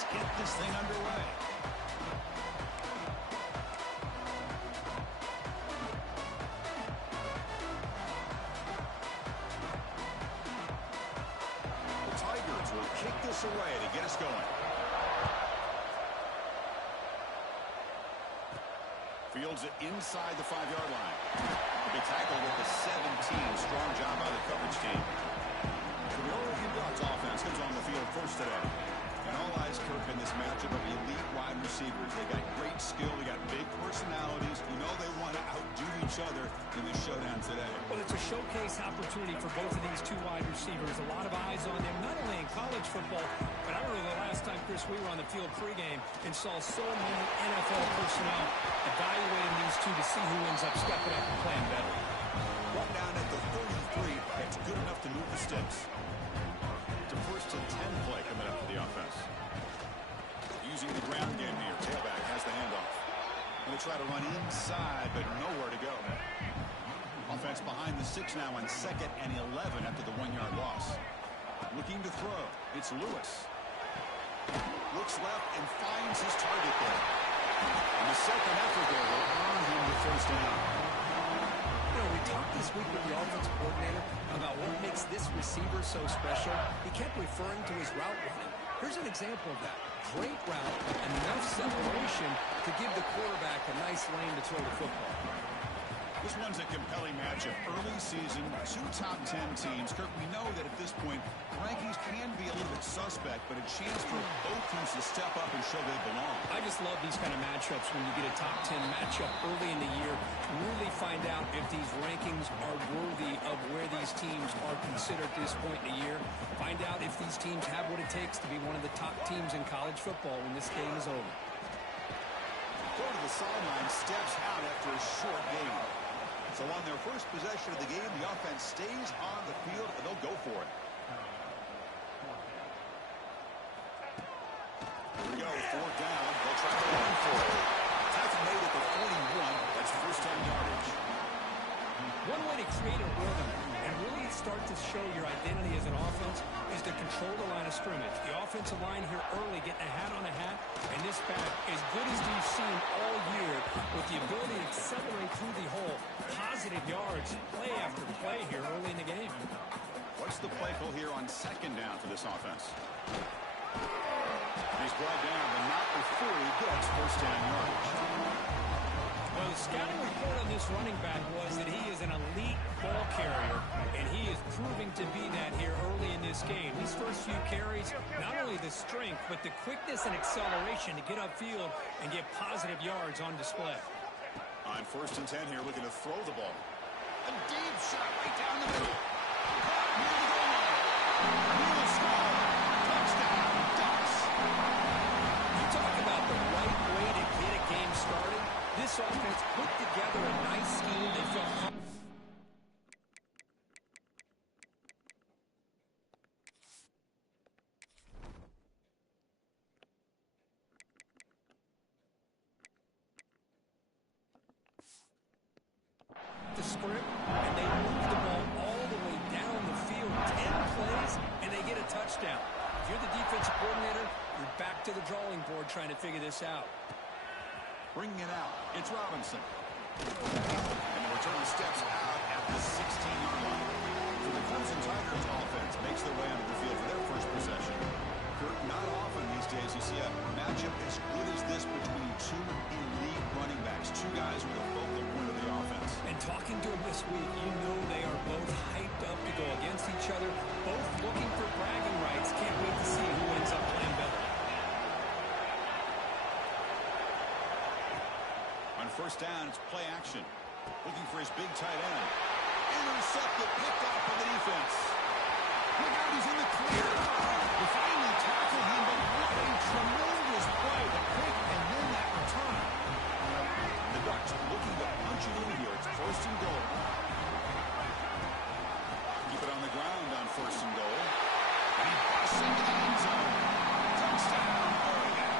Let's get this thing underway. The Tigers will kick this away to get us going. Fields it inside the 5-yard line. He'll be tackled at the 17. Strong job by the coverage team. So the Oregon Ducks offense comes on the field first today. And all eyes, Kirk, in this matchup of elite wide receivers. They got great skill. They got big personalities. You know they want to outdo each other in this showdown today. Well, it's a showcase opportunity for both of these two wide receivers. A lot of eyes on them, not only in college football, but I remember the last time, Chris, we were on the field pregame and saw so many NFL personnel evaluating these two to see who ends up stepping up and playing better. One down at the 33. That's good enough to move the sticks. It's a 1st and 10 play coming up for the offense. Using the ground game here. Tailback has the handoff. Going to try to run inside, but nowhere to go. Offense behind the 6 now on 2nd and 11 after the 1-yard loss. Looking to throw. It's Lewis. Looks left and finds his target there. And the second effort there will earn him the 1st down. You know, we talked this week with the offensive coordinator about what makes this receiver so special. He kept referring to his route running. Here's an example of that. Great route, enough separation to give the quarterback a nice lane to throw the football. This one's a compelling matchup. Early season, 2 top 10 teams. Kirk, we know that at this point, rankings can be a little bit suspect, but a chance for both teams to step up and show they belong. I just love these kind of matchups when you get a top 10 matchup early in the year. Really find out if these rankings are worthy of where these teams are considered at this point in the year. Find out if these teams have what it takes to be one of the top teams in college football when this game is over. Go to the sideline, steps out after a short gain. So on their first possession of the game, the offense stays on the field, and they'll go for it. Here we go, 4th down. They'll try to run for it. Tackle made at the 41. That's 1st down yardage. One way to create a rhythm and really start to show your identity as an offense is to control the line of scrimmage. The offensive line here early getting a hat on a hat, and this back, as good as we've seen all year, with the ability to accelerate through the hole, positive yards, play after play here early in the game. What's the play call here on 2nd down for this offense? He's brought down, but not before he gets 1st down yardage. Well, the scouting report on this running back was that he is an elite ball carrier, and he is proving to be that here early in this game. These first few carries, not only the strength, but the quickness and acceleration to get upfield and get positive yards on display. On 1st and 10 here, looking to throw the ball. A deep shot right down the middle. Caught near the goal line. He'll score. Touchdown, Ducks. You talk about the right way to get a game started. This offense put together a nice scheme. They felt the script, and they move the ball all the way down the field, 10 plays, and they get a touchdown. If you're the defensive coordinator, you're back to the drawing board trying to figure this out. Bringing it out, it's Robinson. And the return steps out at the 16-yard line. So the Clemson Tigers offense makes their way onto the field for their first possession. Kirk, not often these days you see a matchup as good as this between 2 elite running backs, 2 guys who are the focal point of the offense. And talking to them this week, you know they are both hyped up to go against each other, both looking for bragging rights. Can't wait to see who ends up playing better. On 1st down, it's play action. Looking for his big tight end. Intercepted, picked off by the defense. Look out, he's in the clear. They finally tackled him, but what a tremendous play. The pick and then that return. The Ducks looking to punch it in here. It's 1st and goal. Keep it on the ground on 1st and goal. And he busts into the end zone. Touchdown, Oregon.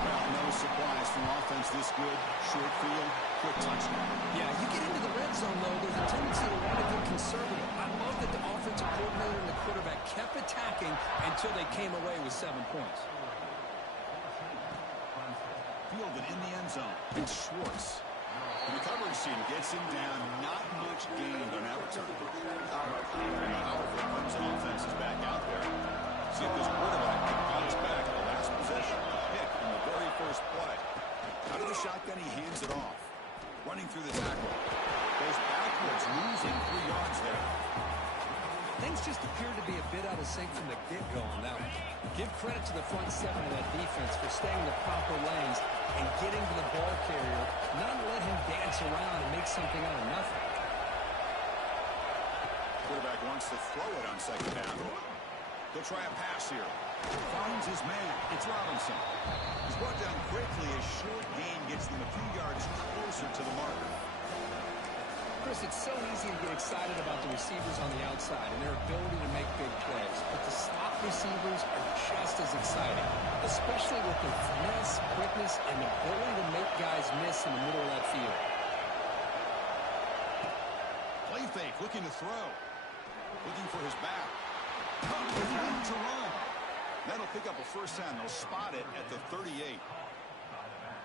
Well, no surprise from offense this good. Short field, quick touchdown. Yeah, you get into the red zone, though, there's a tendency to want to get conservative. I love that the offense offensive coordinator and the quarterback kept attacking until they came away with 7 points. Fielded in the end zone. It's Schwartz. The coverage team gets him down. Not much gained on that return. Powerful Clemson offense is back out there. See if this quarterback can bounce back the last possession. Pick in the very first play. Out of the shotgun, he hands it off. Running through the tackle. Goes backwards, losing 3 yards there. Things just appeared to be a bit out of sync from the get-go on that one. Give credit to the front 7 of that defense for staying in the proper lanes and getting to the ball carrier, not let him dance around and make something out of nothing. Quarterback wants to throw it on second down. He'll try a pass here. Finds his man. It's Robinson. He's brought down quickly. A short gain gets them a few yards closer to the marker. Chris, it's so easy to get excited about the receivers on the outside and their ability to make big plays. But the slot receivers are just as exciting, especially with their finesse, quickness, and the ability to make guys miss in the middle of that field. Play fake, looking to throw. Looking for his back. Comes to run. That'll pick up a first down. They'll spot it at the 38.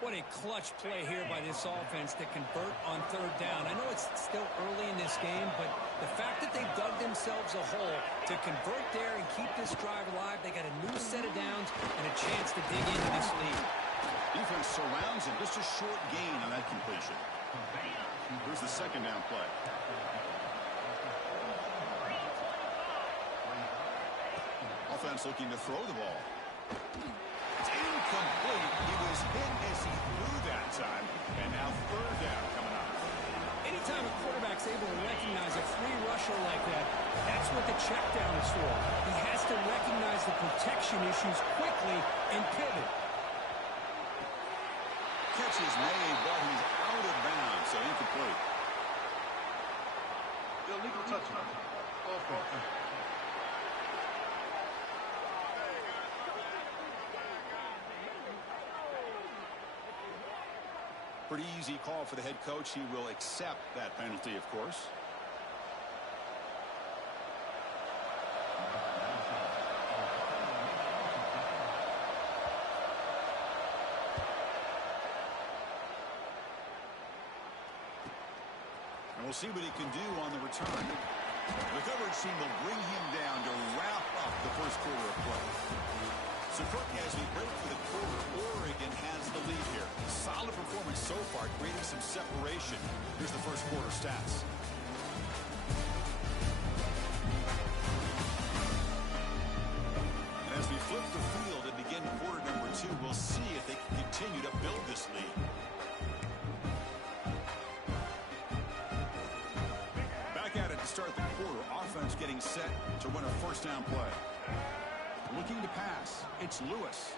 What a clutch play here by this offense to convert on 3rd down. I know it's still early in this game, but the fact that they've dug themselves a hole to convert there and keep this drive alive, they got a new set of downs and a chance to dig into this lead. Defense surrounds him. Just a short gain on that completion. Here's the 2nd down play. Offense looking to throw the ball. It's incomplete. He was hit as he threw that time. And now 3rd down coming up. Anytime a quarterback's able to recognize a free rusher like that, that's what the check down is for. He has to recognize the protection issues quickly and pivot. Catch is made, but he's out of bounds, so incomplete. Illegal touchdown. Offense. Pretty easy call for the head coach. He will accept that penalty, of course. And we'll see what he can do on the return. The coverage team will bring him down to wrap up the first quarter of play. So, Cook, as we break for the quarter, Oregon has the lead here. Solid performance so far, creating some separation. Here's the first quarter stats. And as we flip the field and begin quarter number 2, we'll see if they can continue to build this lead. Back at it to start the quarter. Offense getting set to run a first down play. Looking to pass. It's Lewis.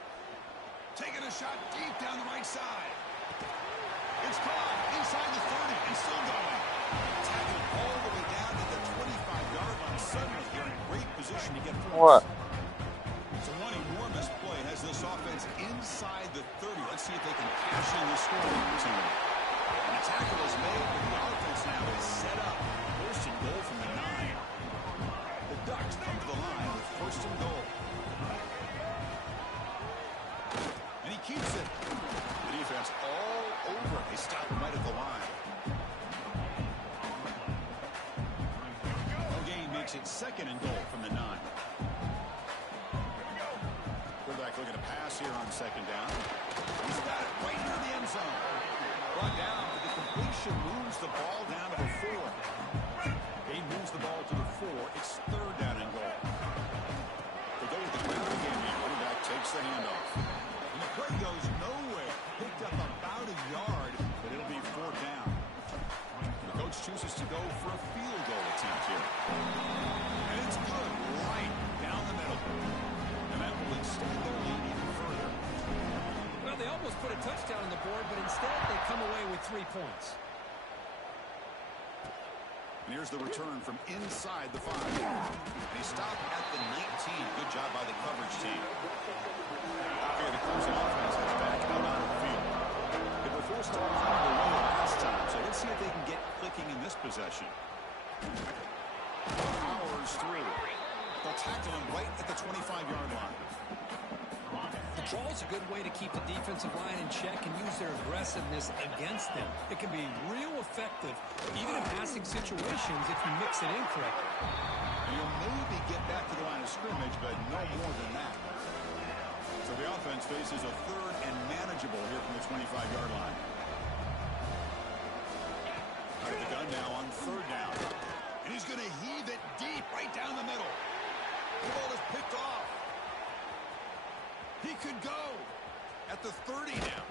Taking a shot deep down the right side. It's caught inside the 30 and still going. Tackled all the way down to the 25-yard line. Suddenly they're in great position to get points. So one enormous play has this offense inside the 30. Let's see if they can cash in the scoring opportunity. And the tackle is made, but the offense now is set up. First and goal from the 9. The Ducks come to the line with first and goal. And he keeps it. The defense all over. They stop him right at the line. Gain makes it second and goal from the 9. Quarterback looking to pass here on second down. He's got it right near the end zone. Brought down, but the completion moves the ball down to the 4. He moves the ball to the 4. It's third down and goal. They go with the ground game here. Quarterback takes the handoff. And the play goes nowhere. Picked up about a yard, but it'll be 4th down. The coach chooses to go for a field goal attempt here. And it's good right down the middle. And that will extend their lead even further. Well, they almost put a touchdown on the board, but instead they come away with 3 points. And here's the return from inside the 5. And he stopped at the 19. Good job by the coverage team. Okay, the Clemson offense is back out on the field. They were forced to punt away last time, so let's see if they can get clicking in this possession. Powers comes through. They'll tackle him right at the 25-yard line. The draw is a good way to keep the defensive line in check and use their aggressiveness against them. It can be real effective, even in passing situations, if you mix it in correctly. And you'll maybe get back to the line of scrimmage, but no more than that. So the offense faces a third and manageable here from the 25-yard line. Out of the gun now on third down. And he's going to heave it deep right down the middle. The ball is picked off. He could go at the 30 now.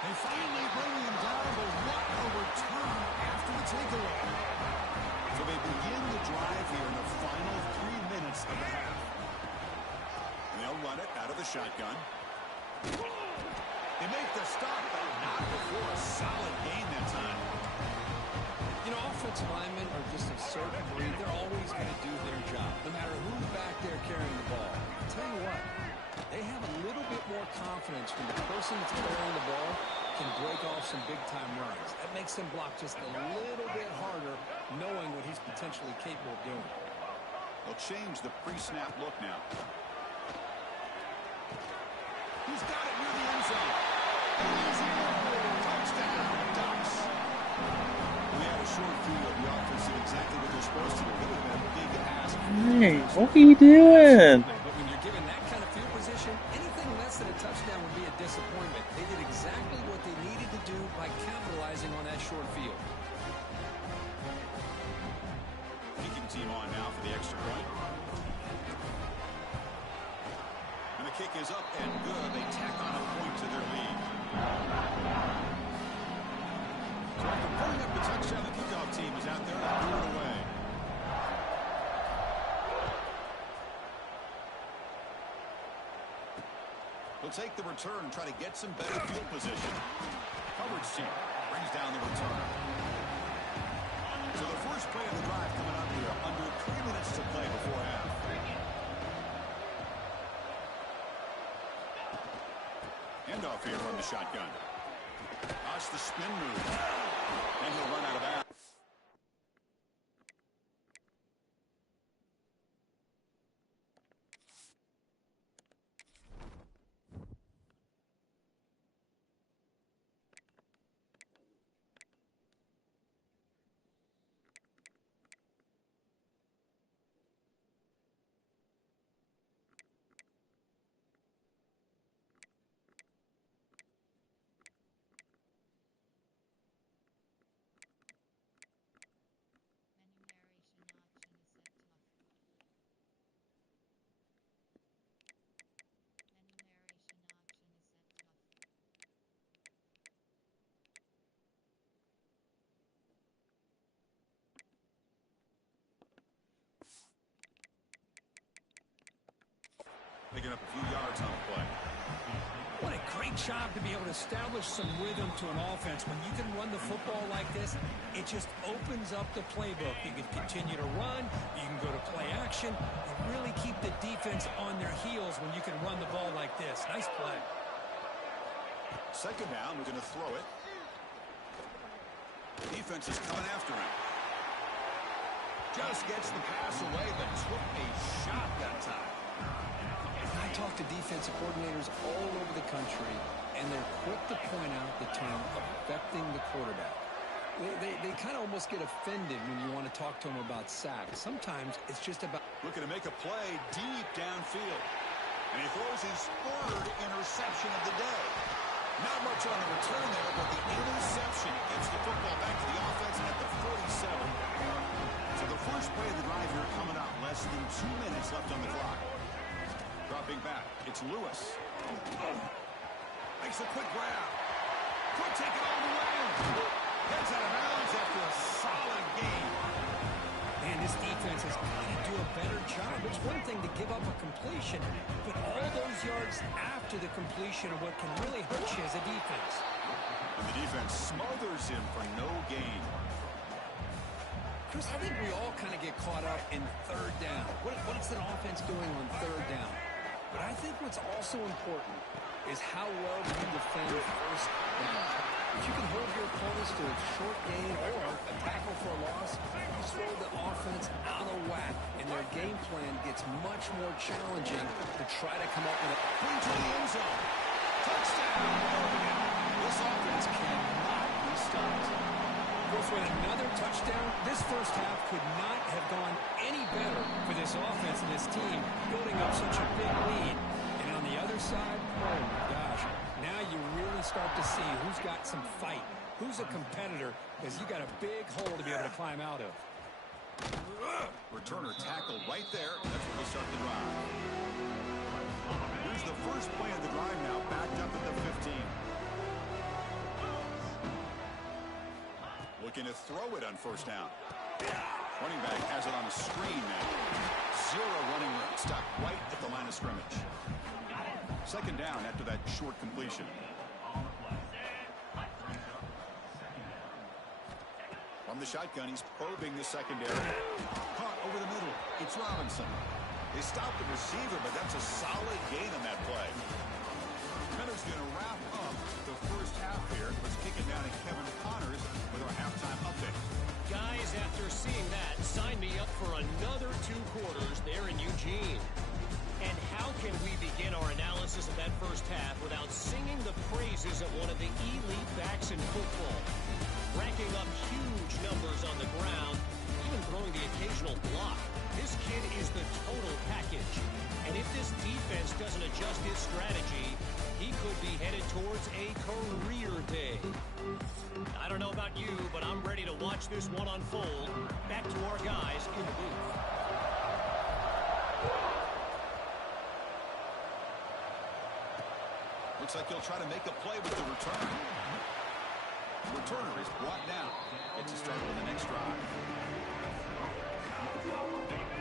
They finally bring him down, but what a return after the takeaway. So they begin the drive here in the final 3 minutes of the half. And they'll run it out of the shotgun. They make the stop, but not before a solid gain that time. You know, offensive linemen are just a certain breed. They're always going to do their job, no matter who's back there carrying the ball. I'll tell you what, they have a little bit more confidence when the person that's carrying the ball can break off some big-time runs. That makes them block just a little bit harder, knowing what he's potentially capable of doing. They'll change the pre-snap look now. He's got it near the end zone. He's in. Touchdown, Ducks. We had a short field. The offense did exactly what they're supposed to do. It would have been a big ask. Hey, what are you doing? But when you're given that kind of field position, anything less than a touchdown would be a disappointment. They did exactly what they needed to do by capitalizing on that short field. Kicking team on now for the extra point. And the kick is up and good. They tack on a point to their lead. So after putting up the touchdown, the kickoff team is out there to do it away. They'll take the return and try to get some better field position. Coverage team brings down the return. So the first play of the drive coming up here. Under 3 minutes to play before half. Handoff here from the shotgun. That's the spin move. And he'll run out of bounds. Picking up a few yards on the play. What a great job to be able to establish some rhythm to an offense. When you can run the football like this, it just opens up the playbook. You can continue to run. You can go to play action. And really keep the defense on their heels when you can run the ball like this. Nice play. Second down, we're going to throw it. Defense is coming after him. Just gets the pass away, but took a shot that time. I talk to defensive coordinators all over the country, and they're quick to point out the term affecting the quarterback. They kind of almost get offended when you want to talk to them about sacks. Sometimes it's just about... Looking to make a play deep downfield. And he throws his third interception of the day. Not much on the return there, but the interception gets the football back to the offense at the 47. So the first play of the drive here coming up. Less than 2 minutes left on the clock. Dropping back, it's Lewis. Makes a quick grab. Could take it all the way. Gets out of bounds after a solid game. Man, this defense has got to do a better job. It's one thing to give up a completion, but all those yards after the completion are what can really hurt you as a defense. And the defense smothers him for no gain. Chris, I think we all kind of get caught up in third down. What's an offense doing on third down? But I think what's also important is how well you defend first down. If you can hold your opponents to a short gain or a tackle for a loss, you throw the offense out of whack, and their game plan gets much more challenging to try to come up with a Into the end zone. Touchdown, Oregon. This offense cannot be stopped. With another touchdown, this first half could not have gone any better for this offense and this team, building up such a big lead. And on the other side, oh my gosh, now you really start to see who's got some fight, who's a competitor, because you got a big hole to be able to climb out of. Returner tackled right there. That's where they start the drive. Here's the first play of the drive now, backed up at the 15. Looking to throw it on first down. Running back has it on a screen now. Zero running room. Stopped right at the line of scrimmage. Second down after that short completion. From the shotgun, he's probing the secondary. Caught over the middle. It's Robinson. They stopped the receiver, but that's a solid gain on that play. Miller's going to wrap up the first half here. Let's kick it down to Kevin Connors with our halftime update. Guys, after seeing that, sign me up for another 2 quarters there in Eugene. And how can we begin our analysis of that first half without singing the praises of one of the elite backs in football? Racking up huge numbers on the ground, even throwing the occasional block. This kid is the total package. And if this defense doesn't adjust his strategy, he could be headed towards a career day. I don't know about you, but I'm ready to watch this one unfold. Back to our guys in the booth. Looks like he'll try to make a play with the return. Returner is brought down. Gets to start with the next drive.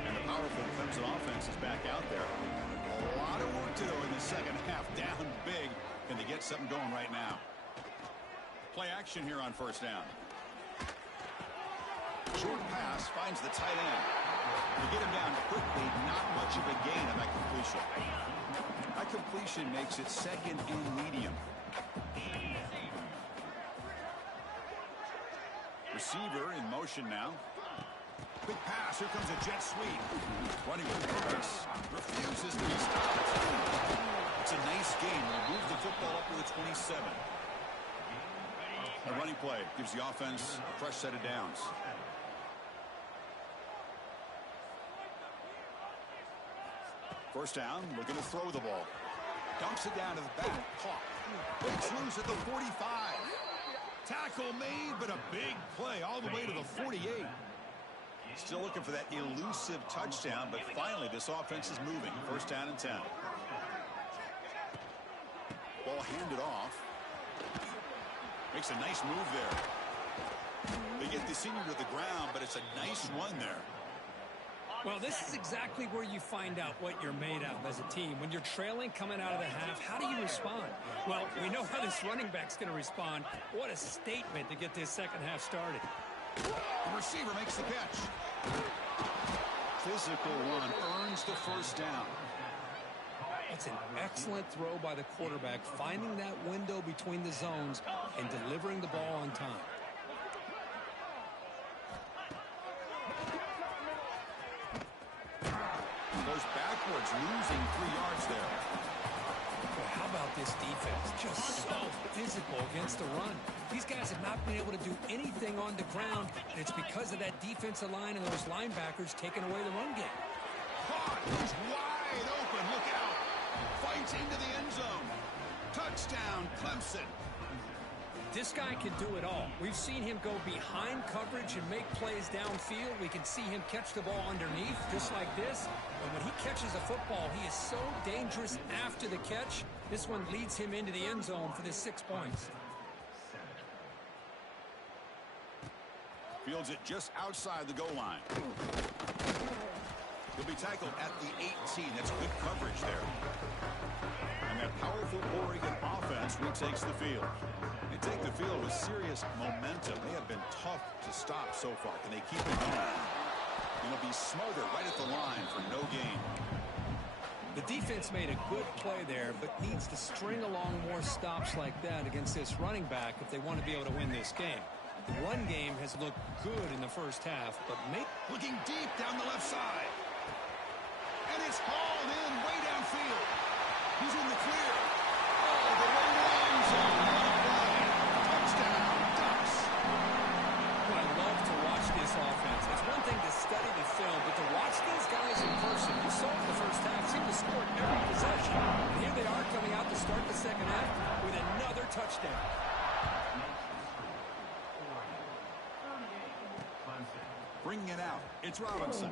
And the powerful Clemson offense is back out there. A lot of work to do in the second half. Down big. Can they get something going right now? Play action here on first down. Short pass finds the tight end. To get him down quickly, not much of a gain on that completion. That completion makes it second and medium. Receiver in motion now. Big pass. Here comes a jet sweep. Running with purpose. Refuses to be stopped. It's a nice game. We'll move the football up to the 27. A running play gives the offense a fresh set of downs. First down, looking to throw the ball. Dumps it down to the back. Caught. Breaks loose at the 45. Tackle made, but a big play all the way to the 48. Still looking for that elusive touchdown, but finally this offense is moving. First down and 10. Ball handed off. Makes a nice move there. They get the senior to the ground, but it's a nice run there. Well, this is exactly where you find out what you're made of as a team. When you're trailing coming out of the half, how do you respond? Well, we know how this running back's going to respond. What a statement to get this second half started. The receiver makes the catch. Physical run earns the first down. It's an excellent throw by the quarterback, finding that window between the zones and delivering the ball on time. Goes backwards, losing 3 yards there. Boy, how about this defense? Just so physical against the run. These guys have not been able to do anything on the ground, and it's because of that defensive line and those linebackers taking away the run game. Caught. He's wide open. Look out. Fights into the end zone. Touchdown, Clemson. This guy can do it all. We've seen him go behind coverage and make plays downfield. We can see him catch the ball underneath, just like this. And when he catches a football, he is so dangerous after the catch. This one leads him into the end zone for the 6 points. Fields it just outside the goal line. He'll be tackled at the 18. That's good coverage there. And that powerful Oregon offense retakes the field. They take the field with serious momentum. They have been tough to stop so far. Can they keep it going? It'll be smothered right at the line for no gain. The defense made a good play there, but needs to string along more stops like that against this running back if they want to be able to win this game. The run game has looked good in the first half, but looking deep down the left side. And it's hauled in way downfield. He's in the clear. Oh, the way to the end zone. What a play. Touchdown, Ducks. I love to watch this offense. It's one thing to study the film, but to watch these guys in person, you saw in the first half, seem to score every possession. And here they are coming out to start the second half with another touchdown. Bringing it out, it's Robinson.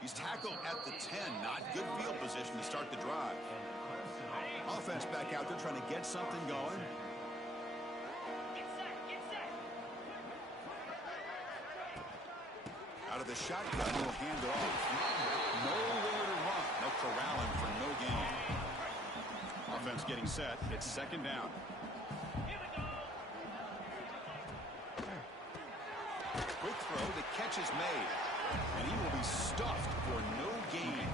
He's tackled at the 10, not good field position to start the drive. Offense back out there trying to get something going. Out of the shotgun, he'll hand it off. Nowhere to run. No corralling for no gain. Offense getting set. It's second down. Quick throw. The catch is made. And he will be stuffed for no gain.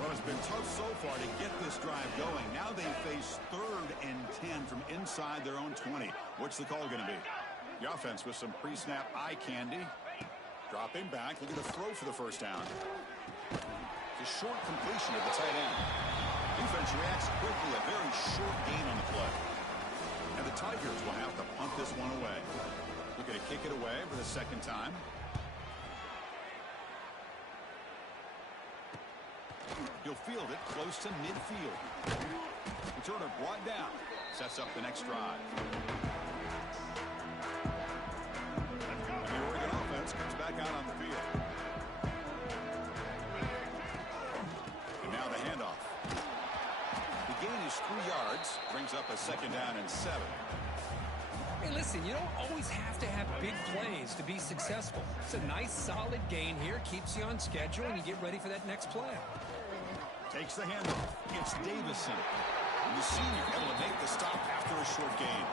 Well, it's been tough so far to get this drive going. Now they face 3rd and 10 from inside their own 20. What's the call going to be? The offense with some pre-snap eye candy. Dropping back, looking to throw for the first down. It's a short completion at the tight end. Defense reacts quickly, a very short gain on the play. And the Tigers will have to punt this one away. Looking to kick it away for the second time. He'll field it close to midfield. Returner brought down. Sets up the next drive. The Oregon offense comes back out on the field. And now the handoff. The gain is 3 yards. Brings up a second down and 7. Hey, listen, you don't always have to have big plays to be successful. It's a nice, solid gain here. Keeps you on schedule, and you get ready for that next play. Takes the handoff. It's Davison. The senior able to make the stop after a short gain.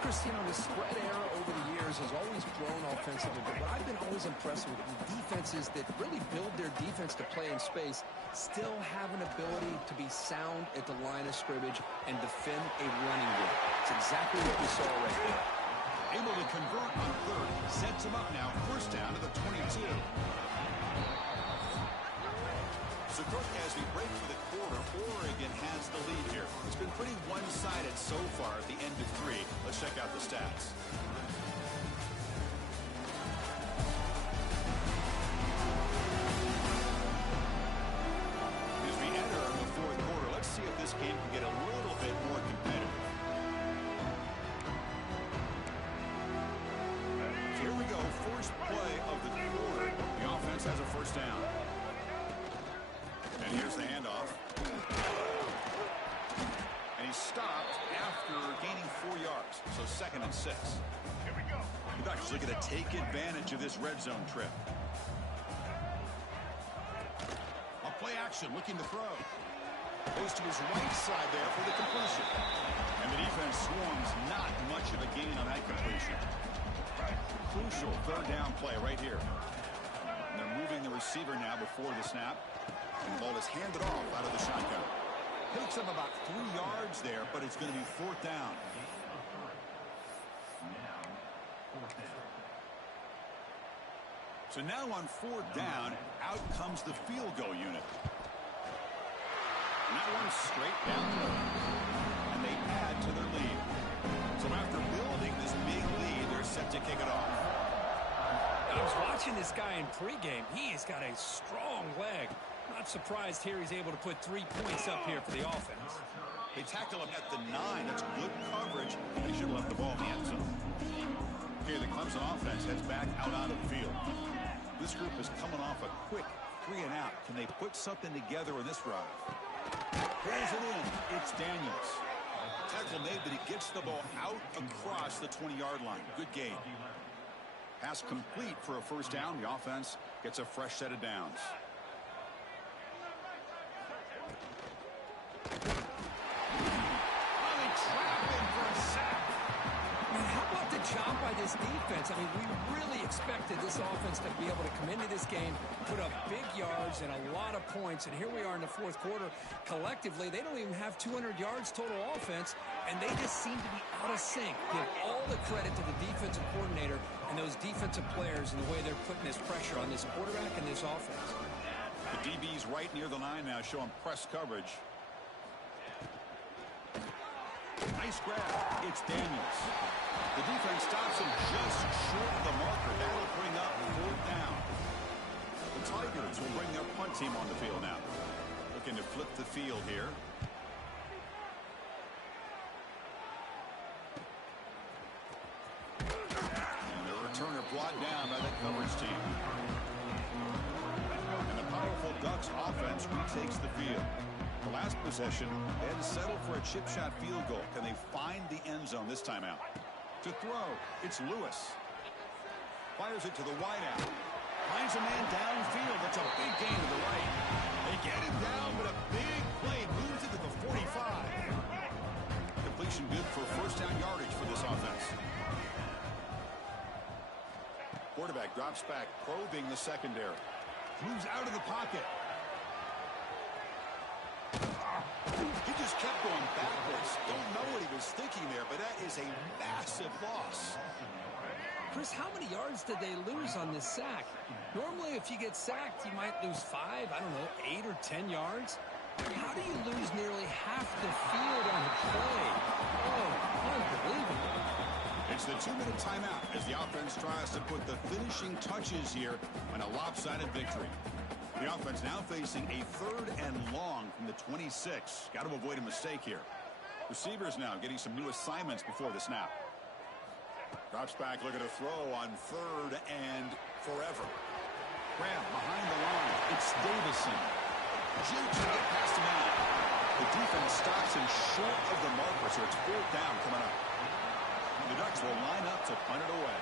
Chris, you know, the spread era over the years has always grown offensively, but what I've been always impressed with the defenses that really build their defense to play in space still have an ability to be sound at the line of scrimmage and defend a running game. It's exactly what we saw right there. Able to convert on 3rd. Sets him up now. First down to the 22. So, Cook, as we break for the quarter, Oregon has the lead here. It's been pretty one-sided so far at the end of 3. Let's check out the stats. As we enter the 4th quarter, let's see if this game can get a little bit more competitive. So here we go, first play of the quarter. The offense has a first down. And here's the handoff. And he's stopped after gaining 4 yards. So 2nd and 6. Here we go. The Ducks looking to take advantage of this red zone trip. A play action, looking to throw. Goes to his right side there for the completion. And the defense swarms, not much of a gain on that completion. Crucial 3rd down play right here. And they're moving the receiver now before the snap. And the ball is handed off out of the shotgun. Takes up about 3 yards there, but it's going to be 4th down. So now on 4th down, out comes the field goal unit. And that one's straight down the middle. And they add to their lead. So after building this big lead, they're set to kick it off. I was watching this guy in pregame. He's got a strong leg. Not surprised here he's able to put 3 points up here for the offense. They tackle him at the 9. That's good coverage. They should have left the ball in the end zone. Here, the Clemson offense heads back out onto the field. This group is coming off a quick 3 and out. Can they put something together in this drive? Pulls it in. It's Daniels. Tackle made, but he gets the ball out across the 20-yard line. Good gain. Pass complete for a first down. The offense gets a fresh set of downs. job by this defense. I mean, we really expected this offense to be able to come into this game, put up big yards and a lot of points. And here we are in the fourth quarter. Collectively, they don't even have 200 yards total offense, and they just seem to be out of sync. Give all the credit to the defensive coordinator and those defensive players and the way they're putting this pressure on this quarterback and this offense. The DB's right near the line now, showing press coverage. Nice grab. It's Daniels. The defense stops him just short of the marker. That'll bring up fourth down. The Tigers will bring their punt team on the field now. Looking to flip the field here. And the returner brought down by the coverage team. And the powerful Ducks offense retakes the field. The last possession, they had to settle for a chip shot field goal. Can they find the end zone this time out? To throw, it's Lewis. Fires it to the wideout. Finds a man downfield. That's a big gain to the right. They get him down, but a big play moves it to the 45. Completion good for first down yardage for this offense. Quarterback drops back, probing the secondary. Moves out of the pocket. He just kept going backwards. Don't know what he was thinking there, but that is a massive loss. Chris, how many yards did they lose on this sack? Normally, if you get sacked, you might lose 5, I don't know, 8 or 10 yards. How do you lose nearly half the field on a play? Oh, unbelievable. It's the 2-minute timeout as the offense tries to put the finishing touches here on a lopsided victory. The offense now facing a 3rd and long from the 26. Got to avoid a mistake here. Receivers now getting some new assignments before the snap. Drops back, looking to throw on 3rd and forever. Graham behind the line. It's Davison. Jukes to get past the man. The defense stops him short of the marker, so it's 4th down coming up. The Ducks will line up to punt it away.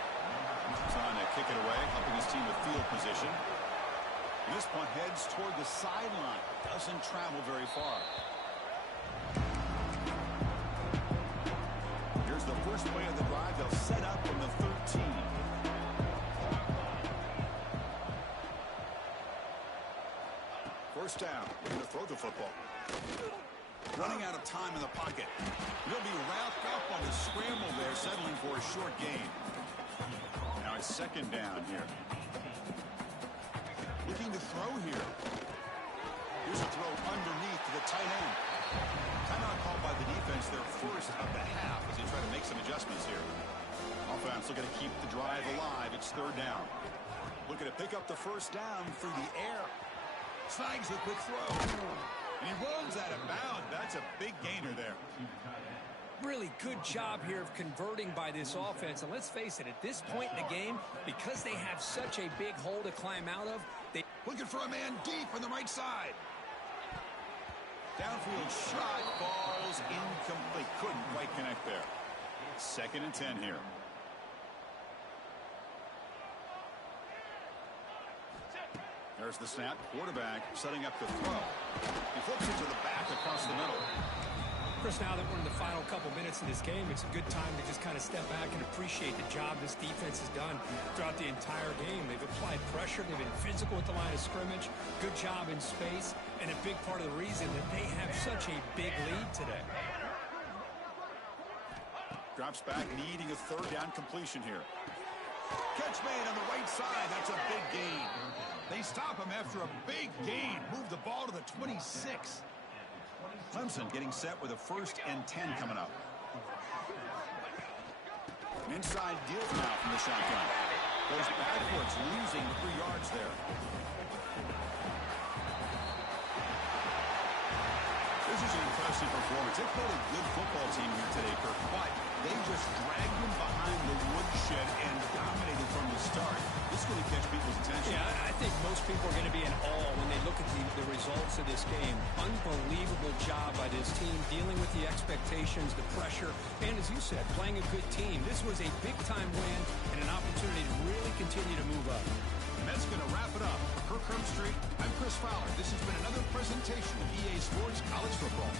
Trying to kick it away, helping his team with field position. This punt heads toward the sideline. Doesn't travel very far. Here's the first play of the drive. They'll set up from the 13. First down. We're going to throw the football. Running out of time in the pocket. He'll be wrapped up on the scramble there, settling for a short gain. Now it's 2nd down here. Looking to throw here. Here's a throw underneath to the tight end. Timeout called by the defense, their first of the half as they try to make some adjustments here. Offense looking to keep the drive alive. It's 3rd down. Looking to pick up the first down through the air. Snags the quick throw. And he runs out of bounds. That's a big gainer there. Really good job here of converting by this offense. And let's face it, at this point in the game, because they have such a big hole to climb out of, they... Looking for a man deep on the right side. Downfield shot falls incomplete. Couldn't quite connect there. 2nd and 10 here. There's the snap. Quarterback setting up the throw. He flips it to the back across the middle. Chris, now that we're in the final couple minutes of this game, it's a good time to just kind of step back and appreciate the job this defense has done throughout the entire game. They've applied pressure. They've been physical at the line of scrimmage. Good job in space. And a big part of the reason that they have such a big lead today. Drops back, needing a 3rd down completion here. Catch made on the right side. That's a big gain. They stop him after a big gain. Move the ball to the 26. Clemson getting set with a 1st and 10 coming up. An inside deal now from the shotgun. Goes backwards, losing 3 yards there. This is an impressive performance. They played a good football team here today, Kirk, but they just dragged them behind the woodshed and dominated from the start. This is going to catch people's attention. Yeah, I think most people are going to be in awe when they look at the results of this game. Unbelievable job by this team, dealing with the expectations, the pressure, and as you said, playing a good team. This was a big-time win and an opportunity to really continue to move up. And that's going to wrap it up. For Kirk Herbstreit, I'm Chris Fowler. This has been another presentation of EA Sports College Football.